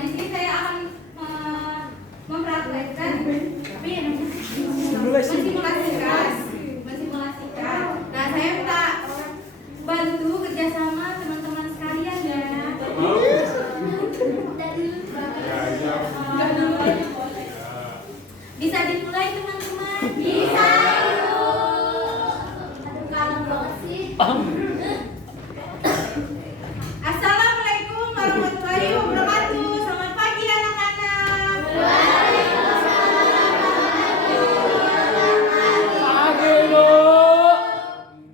di sini saya akan mempraktekkan mensimulasikan. Nah, saya minta bantu kerjasama teman-teman sekalian ya. Bisa dimulai teman-teman? Bisa. Aduh, kalem banget sih. Assalamualaikum warahmatullahi wabarakatuh. Selamat pagi anak-anak.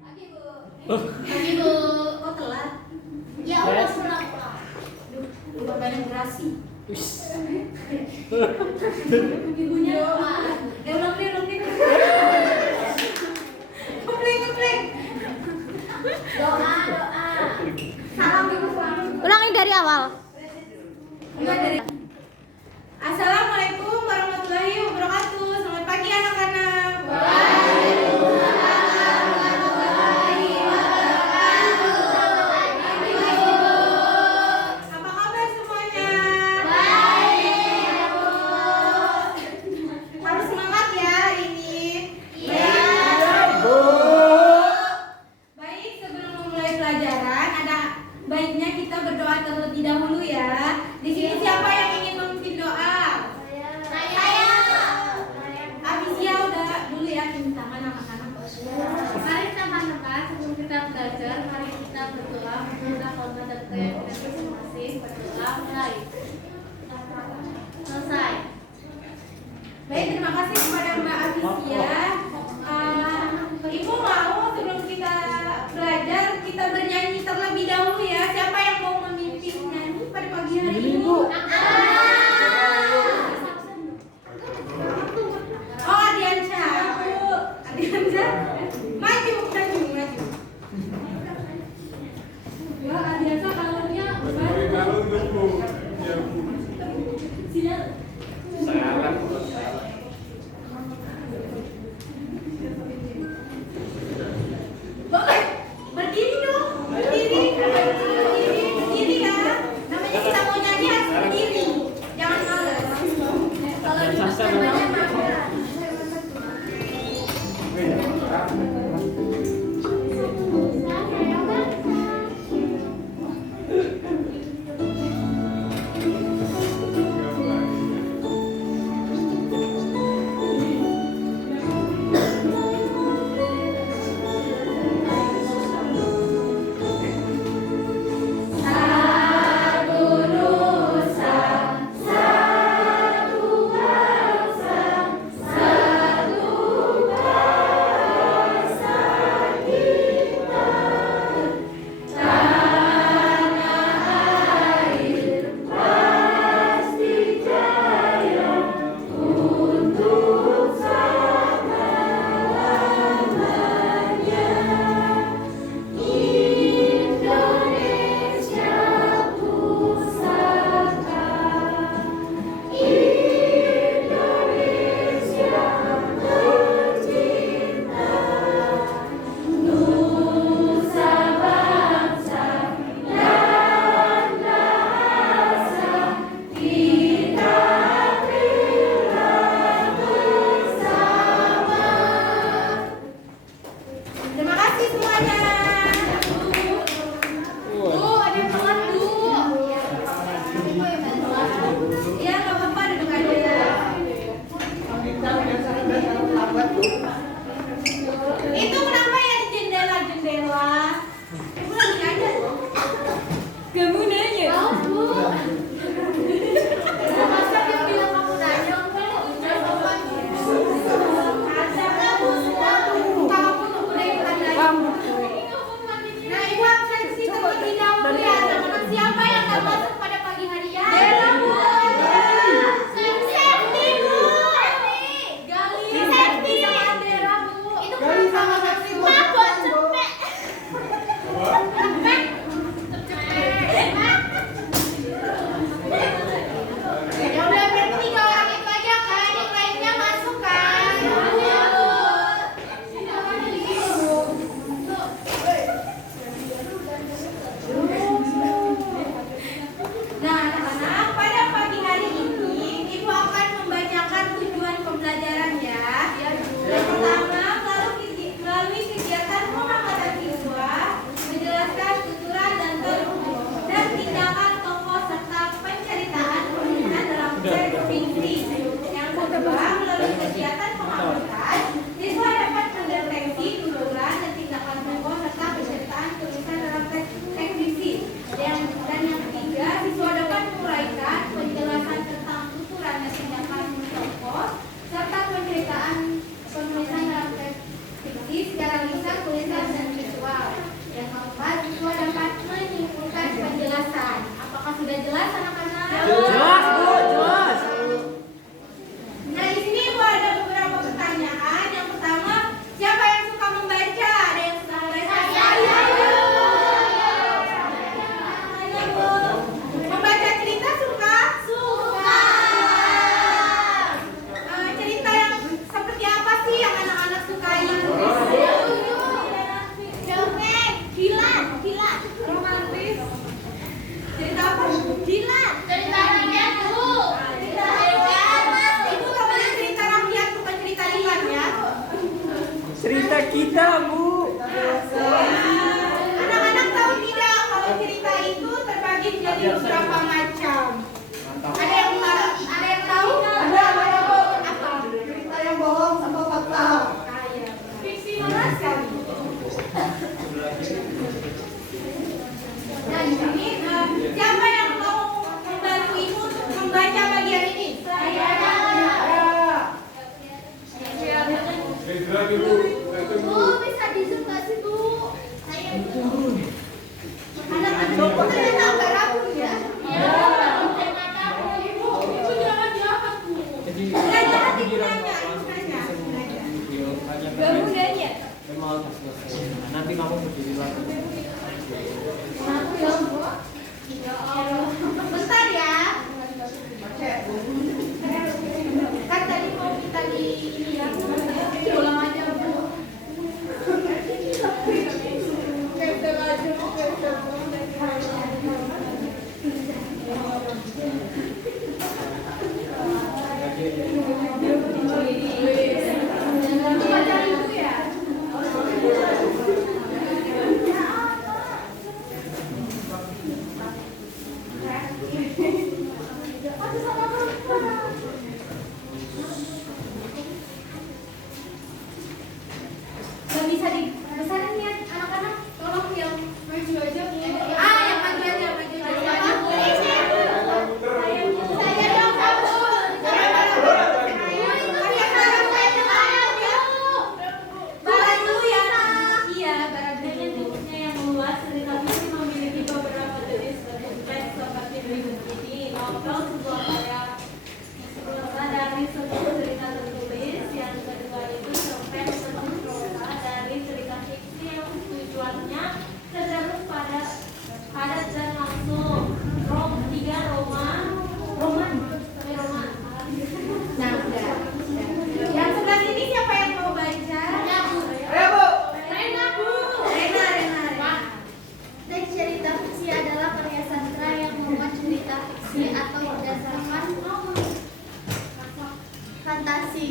Pagi Bu. Pagi Bu. Kok telat? Ya udah pulang. Lupa banyak gerasi. Ibunya ulang deh. Kumpling. Doa. Salam dulu. Ulangi dari awal. Enggak dari. Assalamualaikum warahmatullahi wabarakatuh. Selamat pagi anak-anak. Apa kabar semuanya? Baik, Bu. Harus semangat ya hari ini. Iya, Bu. Baik, sebelum memulai pelajaran, ada baiknya kita berdoa terlebih dahulu ya. Di sini siapa yang ingin memimpin doa? Saya. Habis ya udah dulu ya cium tangan anak-anak. Mari teman-teman, sebelum kita belajar, mari kita berdoa meminta hormat dan keyakinan masing-masing. Berdoa mulai. Selesai. Baik, terima kasih kepada Mbak Afisia. Ibu mau sebelum kita belajar kita bernyanyi terlebih dahulu ya. Siapa yang mau memimpin nyanyi pada pagi hari ini? Oh, Adiansyah. Adiansyah. Maju. Wah, Adiansa kalornya Cerita rakyat, Bu. Itu namanya cerita rakyat, bukan cerita Dilan ya. Cerita kita, Bu. Anak-anak tahu tidak kalau cerita itu terbagi menjadi beberapa macam. Ada yang tahu? Ada yang bohong. Apa? Cerita yang bohong sama fakta. Fiksi mana sekali. Nah, ini siapa yang mau membantu ibu untuk membaca bagian ini? Saya. Bu, bisa di-zoom nggak sih, Bu? Anak-anak itu ternyata agak ragu ya. Ibu jangan jahat, Bu. Nggak jahat, ibu nanya. Kamu nanya. Memang harus selesai. Nanti kamu berdiri lagi. Bentar ya. Kan tadi mau kita di ini ya. Ulang aja, Bu. Baca itu ya. Gak bisa dibesarin ya anak-anak, tolong yang maju aja. Yang maju aja, maju aja. Saya yang kabur. Barat dulu ya. Iya, barat dulu. Bukunya yang luas, cerita fiksi memiliki beberapa jenis bentuk teks seperti berikut ini. Novel, sebuah karya dari sebuah cerita tertulis. Yang kedua itu cerpen bentuk prosa dari cerita fiksi yang tujuannya cenderung padat dan langsung. Roman. Nah, udah. Yang sebelah sini siapa yang mau baca? Rena, Bu. Rena. Teks cerita fiksi adalah karya sastra yang memuat cerita fiksi atau berdasarkan fantasi.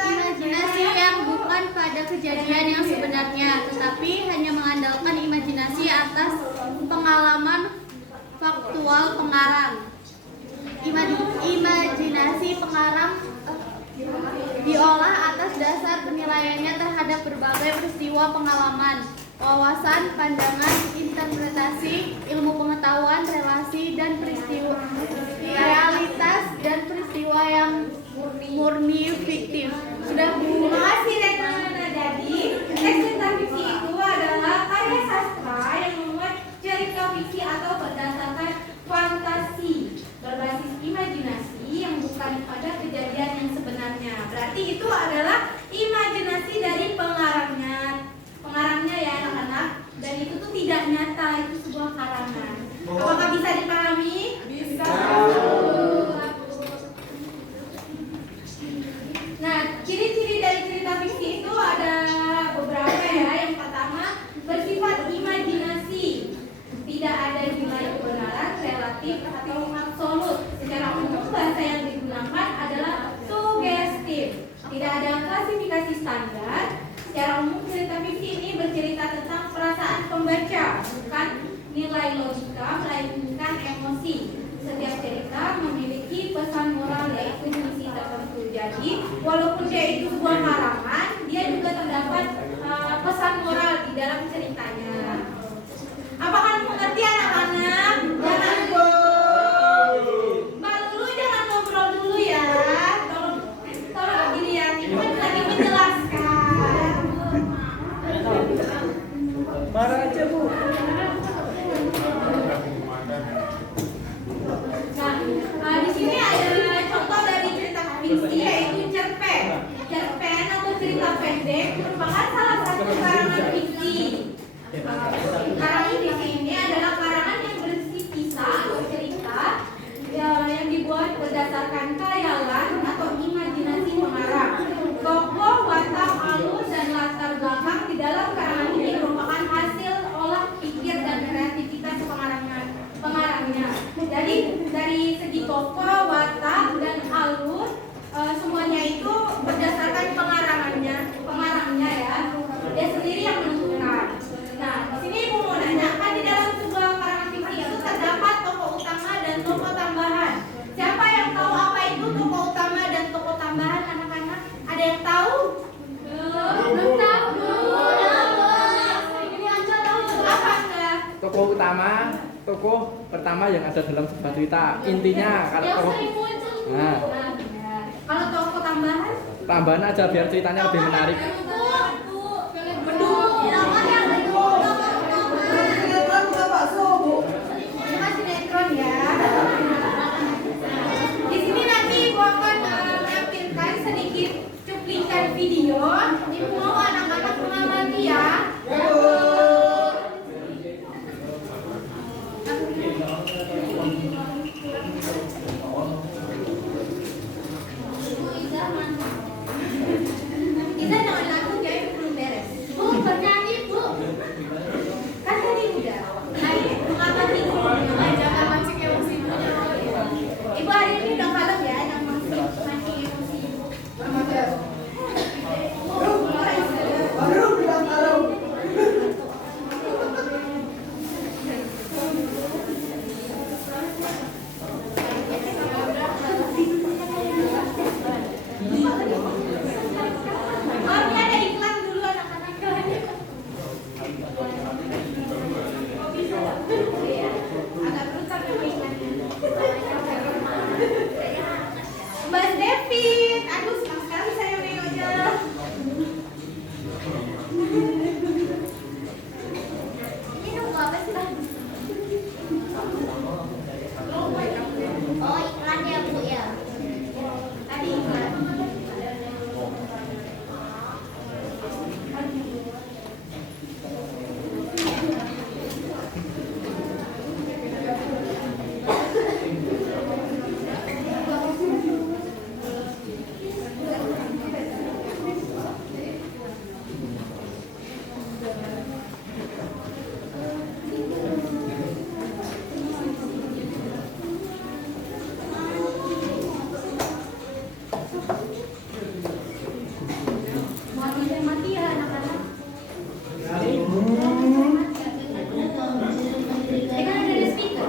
Imajinasi yang bukan pada kejadian yang sebenarnya, tetapi hanya mengandalkan imajinasi atas pengalaman faktual pengarang. Imajinasi pengarang diolah atas dasar penilaiannya terhadap berbagai peristiwa pengalaman, wawasan, pandangan, interpretasi, ilmu pengetahuan, relasi, dan peristiwa realitas dan peristiwa yang murni fiktif. Sudah, Bu. Terima kasih, Rena. Jadi, teks cerita fiksi itu adalah karya sastra yang memuat cerita fiksi atau berdasarkan fantasi berbasis imajinasi yang bukan pada kejadian yang sebenarnya. Berarti itu adalah imajinasi dari pengarangnya ya anak-anak. Dan itu tuh tidak nyata, itu sebuah karangan. Apakah bisa dipahami? Bisa. Nah, ciri-ciri dari cerita fiksi itu ada beberapa ya. Yang pertama, bersifat imajinasi. Tidak ada nilai kebenaran relatif atau absolut. Secara umum bahasa yang digunakan adalah sugestif. Tidak ada klasifikasi standar. Secara umum cerita fiksi ini bercerita tentang perasaan pembaca, bukan nilai logika, melainkan emosi. Setiap cerita memiliki pesan moral yaitu misi tertentu. Jadi, walaupun dia itu sebuah karangan, dia juga terdapat pesan moral di dalam ceritanya. Apakah mengerti anak-anak? Jangan Mbak Lulu jangan ngobrol dulu ya. Tolong dilihat, ibu lagi menjelaskan. Marah aja, Bu. Nah, di sini ada contoh dari cerita fiksi yaitu cerpen. Cerpen atau cerita pendek merupakan salah satu karangan fiksi. Karangan fiksi ini adalah karangan yang berisi kisah atau cerita yang dibuat berdasarkan khayalan atau imajinasi pengarang. Tokoh, watak, alur, dan latar belakang di dalam karangan ini merupakan hasil olah pikir dan tokoh utama, tokoh pertama yang ada dalam sebuah cerita. Intinya kalau Yang tokoh, sering muncul. nah, Kalau toko tambahan, tambahan aja biar ceritanya lebih menarik. cuma sinetron ya. Di sini nanti Ibu akan menampilkan sedikit cuplikan video. Ibu mau anak-anak mengamati ya. Kita jangan langsung ya, itu belum beres. Bu, bernyanyi Bu. Kan tadi udah. Ayo mengamati dulu. Jangan mancing emosi dulu. Ibu hari ini udah kalem ya, yang mancing emosi Ibu. Baru bilang kalem. Oh, ini ada iklan dulu anak-anak. Agak berusak sama iklannya. Mas David, aduh senang sekali saya nengoknya. Ini nunggu apa sih, Bang? Oh, iklan ya Bu ya. Tadi iklan. Mati ya anak-anak. Kan ada speaker.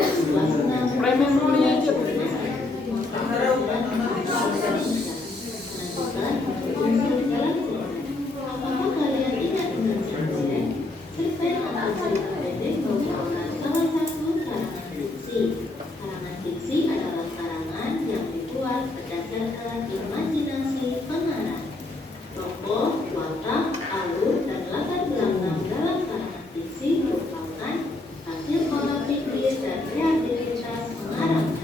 Preman Rolly aja. Apakah kalian tidak mengerti? Cerpen adalah cerita pendek merupakan salah satu karangan fiksi. Karangan fiksi adalah karangan yang dibuat berdasarkan imajinasi pengarang. Tokoh, watak, alur, dan latar belakang dalam karangan fiksi merupakan hasil pola pikir dan kreativitas pengarang.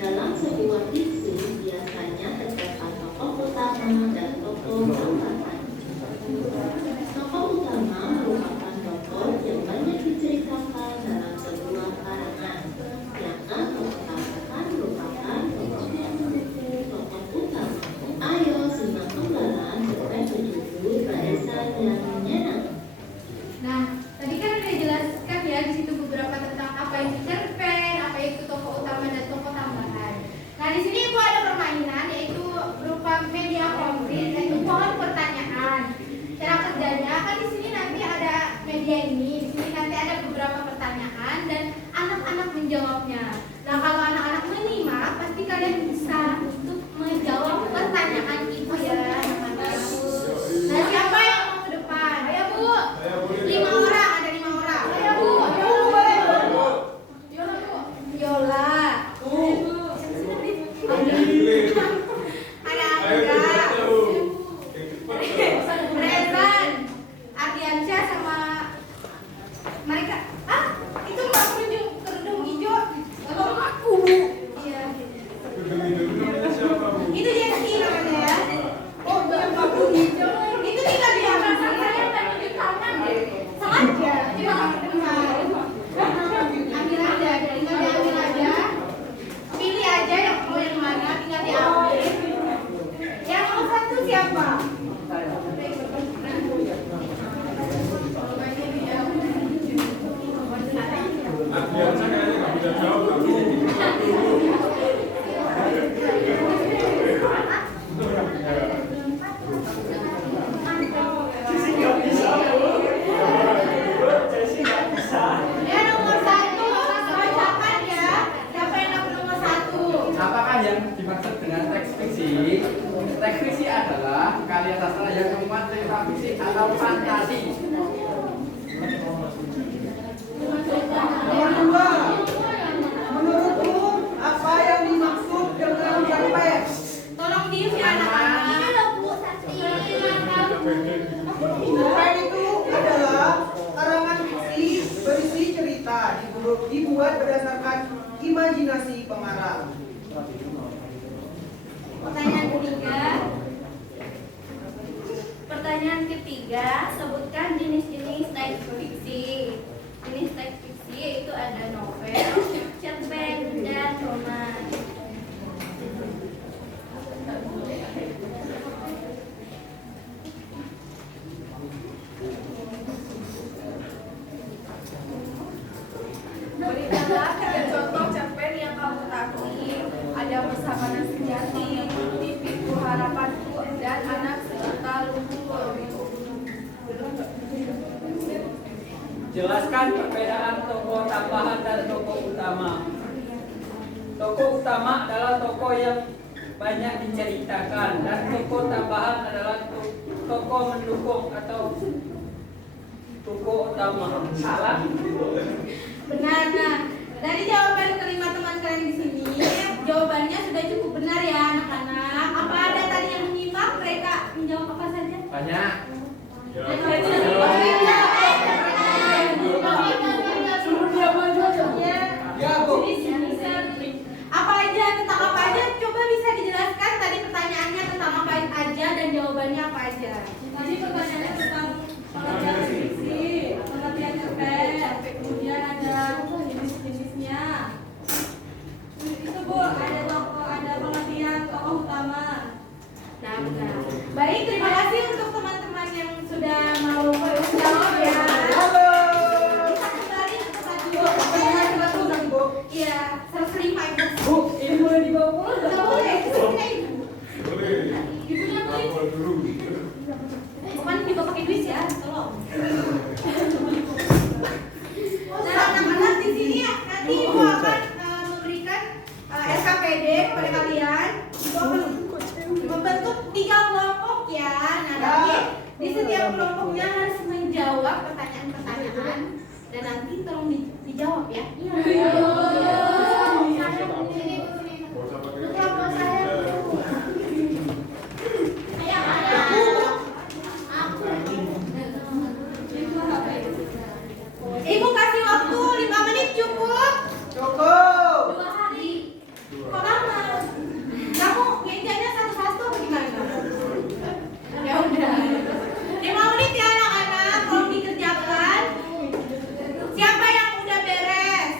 Dalam sebuah fiksi, biasanya terdapat tokoh utama dan tokoh tambahan. Tokoh utama merupakan tokoh yang banyak diceritakan dalam sebuah karangan. Sedangkan tokoh tambahan merupakan tokoh yang mendukung tokoh utama. Ayo simak penggalan cerpen berjudul Barisan yang Menyenangkan. Nah, tadi kan udah jelaskan ya di situ beberapa tentang apa itu cerpen, apa itu tokoh utama dan tokoh tambahan. Nah, di sini Ibu ada permainan yaitu berupa media konkret yaitu pohon pertanyaan. Cara kerjanya kan di sini nanti ada media ini, di sini nanti ada beberapa pertanyaan dan anak-anak menjawabnya. Nah, kalau anak-anak menyimak, pasti kalian bisa untuk menjawab pertanyaan itu ya, anak-anak. Nah, siapa yang mau ke depan? Ayo Bu. 5 orang, ada 5 orang. Ayo Bu. Yola. Ada Angga. Rezan, Ardiansyah sama mereka. Ah, itu Mbak kerudung hijau. Kalau aku. Iya. Itu Jessy namanya ya. Oh, yang kerudung hijau. Itu tinggal di atas saya tadi di kanan deh. Sengaja. Dia ambil aja, tinggal diambil aja. Pilih aja yang mau yang mana, tinggal diambil. Yang nomor 1 siapa? Ya nomor 1, bacakan ya. Siapa yang dapat nomor 1? Apakah yang dimaksud dengan teks fiksi? Teks fiksi adalah karya sastra yang memuat cerita fiksi atau fantasi. Cuma cerita dibuat berdasarkan imajinasi pengarang. Pertanyaan ketiga, sebutkan jenis-jenis teks fiksi. Jenis teks fiksi itu ada novel, cerpen, dan roman. Berikanlah 3 contoh cerpen yang kamu takui. Ada Persahabatan Sejati, Mimpiku Harapanku, dan Anak Sejuta Lumpur. Jelaskan perbedaan tokoh tambahan dan tokoh utama. Tokoh utama adalah tokoh yang banyak diceritakan dan tokoh tambahan adalah tokoh mendukung atau tokoh utama. Salah. Benar, nah. Dari jawaban kelima teman kalian di sini, jawabannya sudah cukup benar ya anak-anak. Apa ada tadi yang menyimak? Mereka menjawab apa saja? Banyak. Apa aja, tentang apa aja? Coba bisa dijelaskan tadi pertanyaannya tentang apa aja dan jawabannya apa aja. Tadi pertanyaannya tentang pengertian fiksi, pengertian cerpen, kemudian ada jenis-jenisnya. Itu Bu, ada pengertian tokoh utama. Nah, benar. Baik, terima kasih untuk teman-teman yang sudah mau menjawab ya. Halo. Kita kembali ke tempat dulu. Bu. Iya, 105 itu. Bu, ini boleh dibawa pulang? Nggak boleh, itu sini. Ibunya beli. Bukan juga pakai duit ya, tolong. Nah, anak-anak di sini ya, nanti Ibu akan memberikan SKPD kepada kalian. Ibu akan membentuk 3 kelompok ya. Nah, nanti di setiap kelompoknya harus menjawab pertanyaan-pertanyaan dan nanti tolong dijawab ya. Ibu kasih waktu 5 menit cukup. Cukup. 2 hari. Kok lama? Kamu ngejanya satu-satu apa gimana? Ya udah. 5 menit ya anak-anak, tolong dikerjakan. Siapa yang udah beres?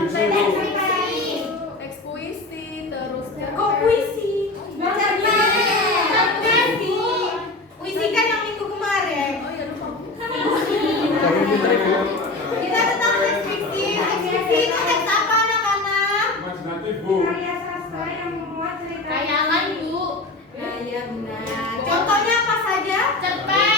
Teks puisi, terus Kok puisi? Baca puisi. Puisi kan yang minggu kemarin. Oh ya lupa. Kita tentang teks fiksi. Teks fiksi itu teks apa anak-anak? Karya sastra yang memuat cerita. Khayalan, Bu. Nah, iya benar. Contohnya apa saja? Cerpen.